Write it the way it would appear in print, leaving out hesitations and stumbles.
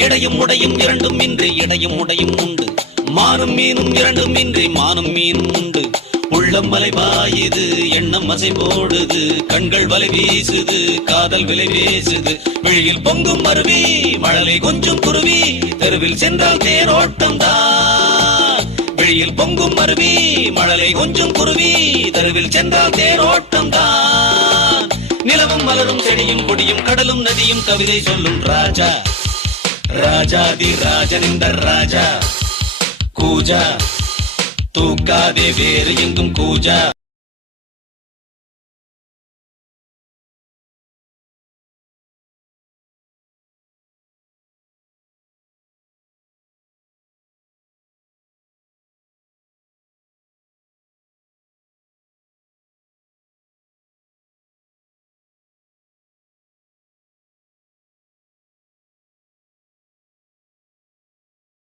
இடையும் உடையும் இரண்டும் இன்றி இடையும் உடையும் உண்டு. மானும் மீனும் இரண்டும் இன்றி மானும் மீனும் உண்டு. உள்ளம் மலை பாயுது, எண்ணம் அசை போடுது, கண்கள் வலை வீசுது, காதல் விலை வீசுது. விழியில் பொங்கும் அருவி, மழலை கொஞ்சம் குருவி, தெருவில் சென்றால் தேரோட்டம் தான். விழியில் பொங்கும் அருவி, மழலை கொஞ்சம் குருவி, தெருவில் சென்றால் தேரோட்டம் தான். நிலவும் மலரும் செடியும் கொடியும் கடலும் நதியும் கவிதை சொல்லும் ராஜா. ராஜாதி ராஜன் இந்த ராஜா. கூஜா தூக்காதே வேறு எங்கும் கூஜா.